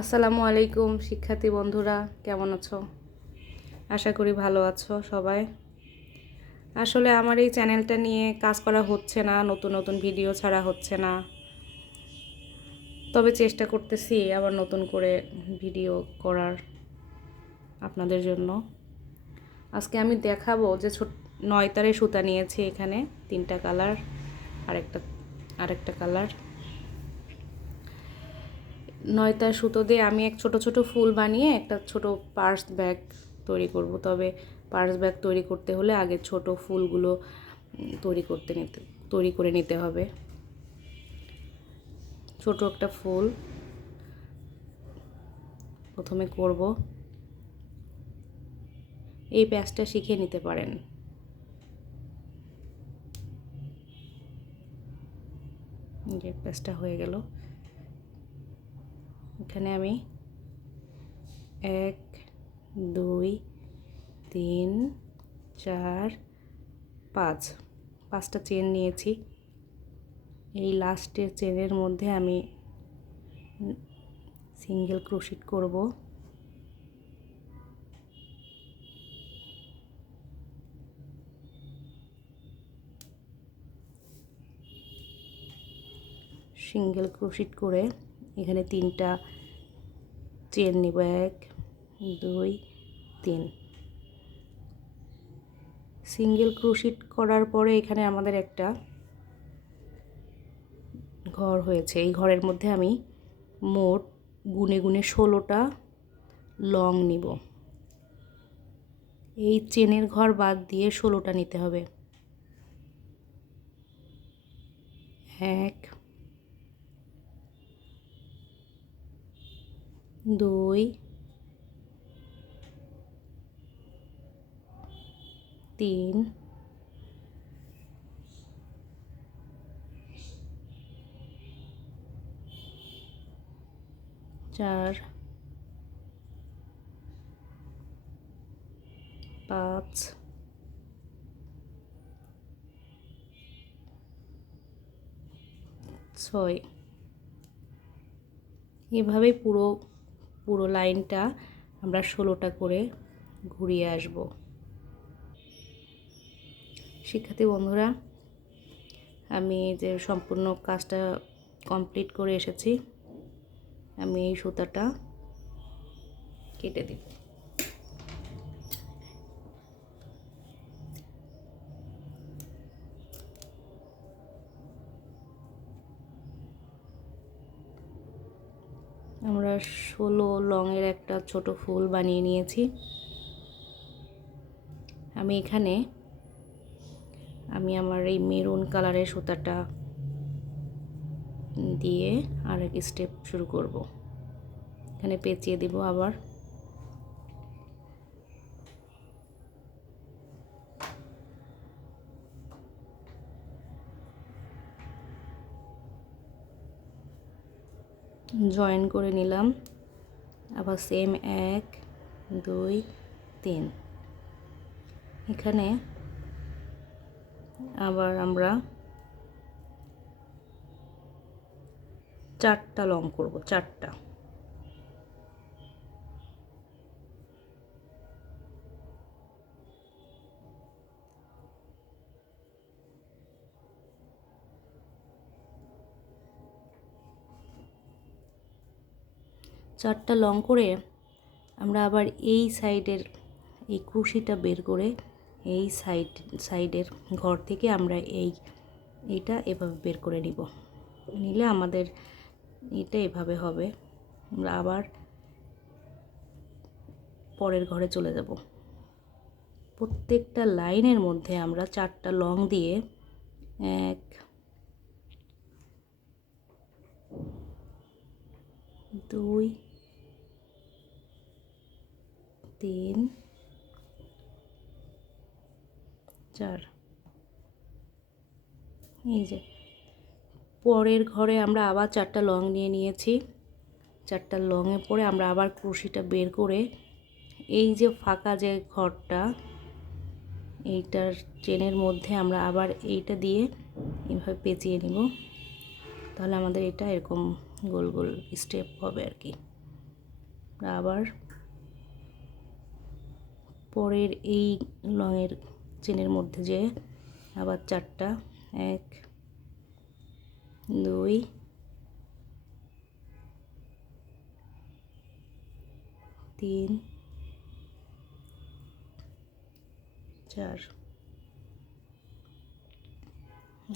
আসসালামু আলাইকুম শিক্ষার্থী বন্ধুরা, কেমন আছো? আশা করি ভালো আছো সবাই। আসলে আমার এই চ্যানেলটা নিয়ে কাজ করা হচ্ছে না, নতুন নতুন ভিডিও ছাড়া হচ্ছে না। তবে চেষ্টা করতেছি আবার নতুন করে ভিডিও করার আপনাদের জন্য। আজকে আমি দেখাবো যে নয়তারে সুতা নিয়েছি, এখানে 3টা কালার, আরেকটা আরেকটা কালার। নয়তার সুতো দিয়ে আমি এক ছোট ছোট ফুল বানিয়ে একটা ছোট পার্স ব্যাগ তৈরি করব। তবে পার্স ব্যাগ তৈরি করতে হলে আগে ছোট ফুলগুলো তৈরি করে নিতে হবে। ছোট একটা ফুল প্রথমে করব। এই প্যাচটা শিখে নিতে পারেন। যে প্যাচটা হয়ে গেল, এখানে আমি 1 2 3 4 5টা চেন নিয়েছি। এই লাস্টের চেনের মধ্যে আমি সিঙ্গেল ক্রোশেট করব। সিঙ্গেল ক্রোশেট করে এখানে 3টা চেন নিব। 1 2 3। সিঙ্গেল ক্রোশেট করার পরে এখানে আমাদের একটা ঘর হয়েছে। এই ঘরের মধ্যে আমি মোট গুনে গুনে 16টা লং নিব। এই চেনের ঘর বাদ দিয়ে 16টা নিতে হবে। 1 2 3 4 5 6। এভাবেই পুরো লাইনটা আমরা 16টা করে ঘুরিয়ে আসব। শিক্ষার্থী বন্ধুরা, আমি যে সম্পূর্ণ কাজটা কমপ্লিট করে এসেছি। আমি এই সুতাটা কেটে দিব। আমরা 16 লংয়ের একটা ছোট ফুল বানিয়ে নিয়েছি। আমি আমার এই মেরুন কালারের সুতাটা দিয়ে আরেক স্টেপ শুরু করব। এখানে পেঁচিয়ে দিব আবার। জয়েন করে নিলাম। আবার সেম 1 2 3। এখানে আবার আমরা 4টা লং করব। 4টা। লং করে আমরা আবার এই সাইডের এই ক্রুশিটা বের করে এই সাইডের ঘর থেকে আমরা এইটা এভাবে বের করে নিলে আমাদের এটা এভাবে হবে। আমরা আবার পরের ঘরে চলে যাব। প্রত্যেকটা লাইনের মধ্যে আমরা 4টা লং দিয়ে 1 2 3 4। এই যে পরের ঘরে আমরা আবার 4টা লং নিয়ে নিয়েছি। 4টা লংয়ে পরে আমরা আবার ক্রুশিটা বের করে এই যে ফাঁকা যে ঘরটা, এইটার চেনের মধ্যে আমরা আবার এইটা দিয়ে এইভাবে পেঁচিয়ে নিব। তাহলে আমাদের এটা এরকম গোল গোল স্টেপ হবে আর কি। আবার পরের এই লংয়ের চেনের মধ্যে যে আবার 4টা, 1 2 3 4।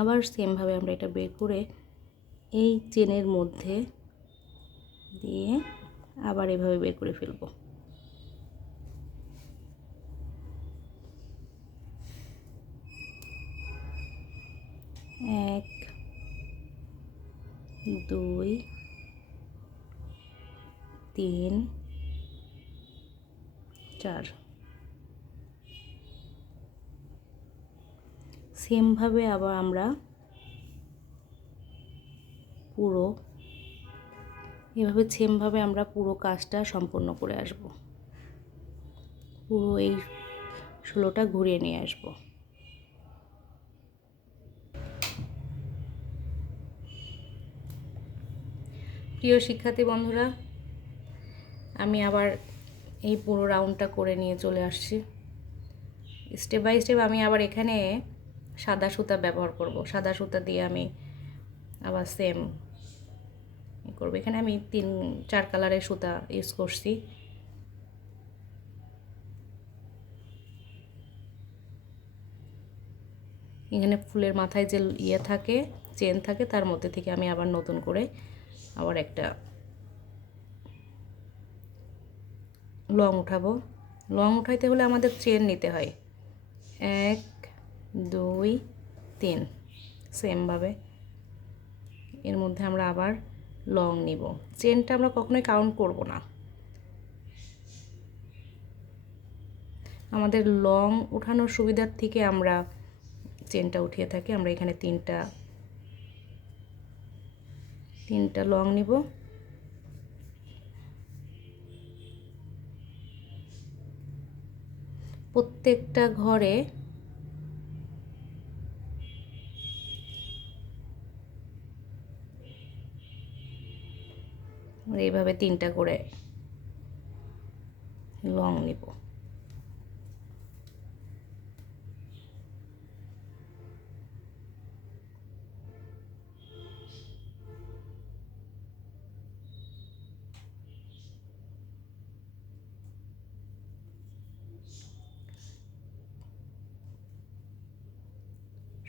আবার সেমভাবে আমরা এটা বের করে এই চেনের মধ্যে দিয়ে আবার এভাবে বের করে ফেলবো। 1 2 3 4। সেমভাবে আবার আমরা সেমভাবে আমরা পুরো কাজটা সম্পূর্ণ করে আসব। পুরো এই 16টা ঘুরিয়ে নিয়ে আসব। প্রিয় শিক্ষার্থী বন্ধুরা, আমি আবার এই পুরো রাউন্ডটা করে নিয়ে চলে আসছি। স্টেপ বাই স্টেপ আমি আবার এখানে সাদা সুতা ব্যবহার করব। সাদা সুতা দিয়ে আমি আবার সেম করব। এখানে আমি 3-4 কালারের সুতা ইউজ করছি। এখানে ফুলের মাথায় যে থাকে, চেন থাকে, তার মধ্যে থেকে আমি আবার নতুন করে আবার একটা লং উঠাবো। লং উঠাইতে হলে আমাদের চেন নিতে হয় 1 2 3। সেমভাবে এর মধ্যে আমরা আবার লং নিব। চেনটা আমরা কখনোই কাউন্ট করব না। আমাদের লং উঠানোর সুবিধার থেকে আমরা চেনটা উঠিয়ে থাকি। আমরা এখানে তিনটা লং নিব। প্রত্যেকটা ঘরে এইভাবে 3টা করে লং নিব।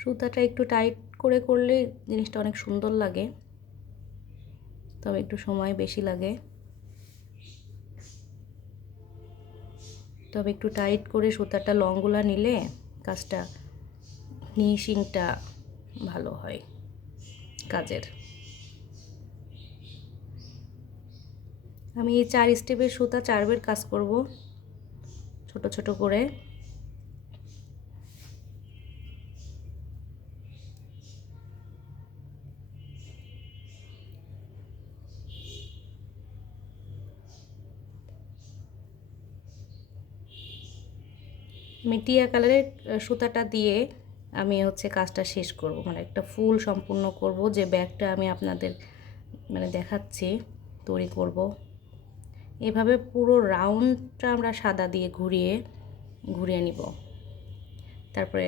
সুতাটা একটু টাইট করে করলে জিনিসটা অনেক সুন্দর লাগে, তবে একটু সময় বেশি লাগে। তবে একটু টাইট করে সুতাটা লংগুলা নিলে কাজটা ফিনিশিংটা ভালো হয় কাজের। আমি এই 4 স্টেপের সুতা 4 বের কাজ করব ছোট ছোট করে। আমি টিয়া কালারের সুতাটা দিয়ে আমি কাজটা শেষ করব, মানে একটা ফুল সম্পূর্ণ করব। যে ব্যাগটা আমি আপনাদের দেখাচ্ছি তৈরি করব, এভাবে পুরো রাউন্ডটা আমরা সাদা দিয়ে ঘুরিয়ে নিব। তারপরে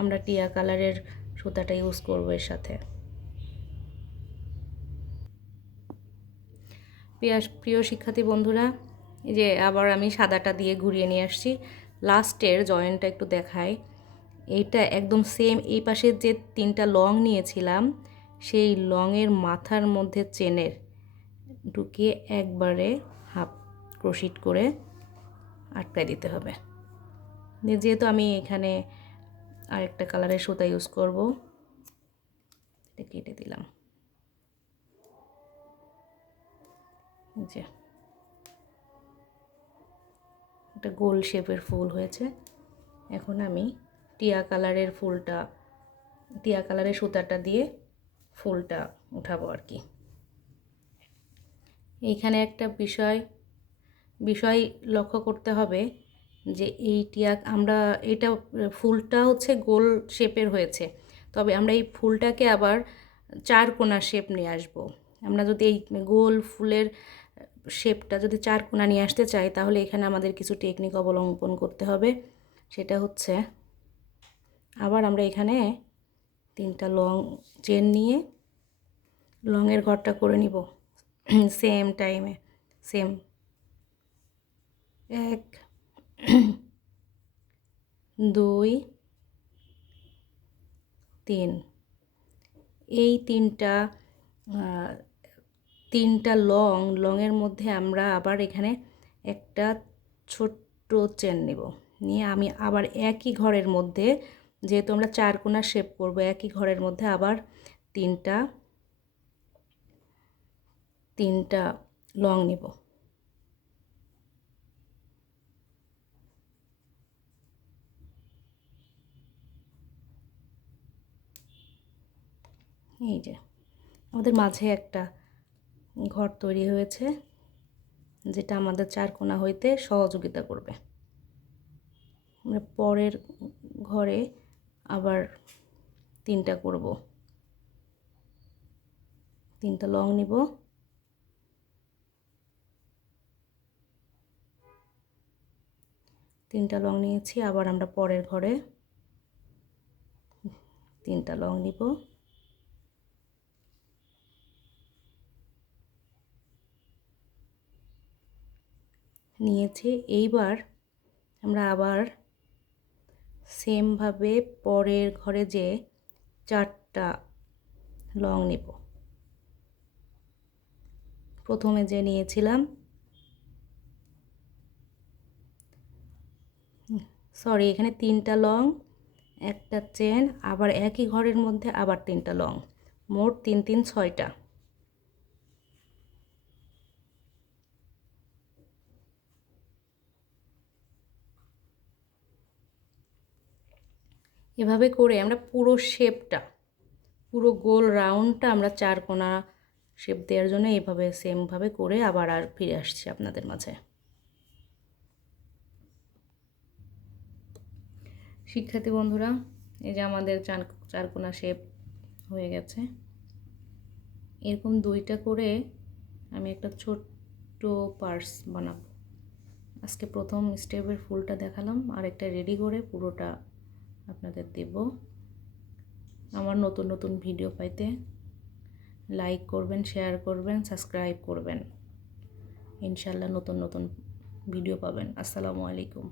আমরা টিয়া কালারের সুতাটা ইউজ করব এর সাথে। প্রিয় শিক্ষার্থী বন্ধুরা, এই যে আবার আমি সাদাটা দিয়ে ঘুরিয়ে নিয়ে আসছি। লাস্টের জয়েন্টটা একটু দেখাই। এইটা একদম সেম এই পাশে যে 3টা লং নিয়েছিলাম সেই লংয়ের মাথার মধ্যে চেনের ঢুকিয়ে একবারে হাফ ক্রোশিট করে আটকায় দিতে হবে। যেহেতু আমি এখানে আরেকটা কালারের সুতা ইউজ করব, এটা কেটে দিলাম। যে একটা গোল শেপের ফুল হয়েছে। এখন আমি টিয়া কালারের সুতাটা দিয়ে ফুলটা উঠাবো আর কি। এইখানে একটা বিষয় লক্ষ্য করতে হবে যে এটা ফুলটা গোল শেপের হয়েছে, তবে আমরা এই ফুলটাকে আবার 4 কোণা শেপ নিয়ে আসব। আমরা যদি এই গোল ফুলের শেপটা যদি চারকোনা নিয়ে আসতে চাই, তাহলে এখানে আমাদের কিছু টেকনিক অবলম্বন করতে হবে। সেটা হচ্ছে, আবার আমরা এখানে 3টা লং চেন নিয়ে লংয়ের ঘরটা করে নিব সেম টাইমে। সেম 1 2 3, এই 3টা লংয়ের মধ্যে আমরা আবার এখানে একটা ছোট্ট চেন নিব, নিয়ে আমি আবার একই ঘরের মধ্যে, যেহেতু আমরা চারকোনা শেপ করব, একই ঘরের মধ্যে আবার তিনটা লং নিব। এই যে আমাদের মাঝে একটা ঘর তৈরি হয়েছে, যেটা আমাদের চারকোনা হইতে সহযোগিতা করবে। আমরা পরের ঘরে আবার 3টা করব। 3টা লং নিব, 3টা লং নিয়েছি। আবার আমরা পরের ঘরে 3টা লং নিব, নিয়েছি। এইবার আমরা আবার সেমভাবে পরের ঘরে যে 4টা লং নিব, প্রথমে যে নিয়েছিলাম, সরি এখানে 3টা লং, একটা চেন, আবার একই ঘরের মধ্যে আবার 3টা লং, মোট 3 3 6টা। এভাবে করে আমরা পুরো শেপটা, পুরো গোল রাউন্ডটা আমরা চারকোনা শেপ দেওয়ার জন্য এইভাবে সেমভাবে করে আবার ফিরে আসছি আপনাদের মাঝে। শিক্ষার্থী বন্ধুরা, এই যে আমাদের চারকোনা শেপ হয়ে গেছে। এরকম 2টা করে আমি একটা ছোট্ট পার্স বানাবো। আজকে প্রথম স্টেপের ফুলটা দেখালাম, আর একটা রেডি করে পুরোটা আপনাদের দেব। আমার নতুন নতুন ভিডিও পাইতে লাইক করবেন, শেয়ার করবেন, সাবস্ক্রাইব করবেন। ইনশাল্লাহ নতুন নতুন ভিডিও পাবেন। আসসালামু আলাইকুম।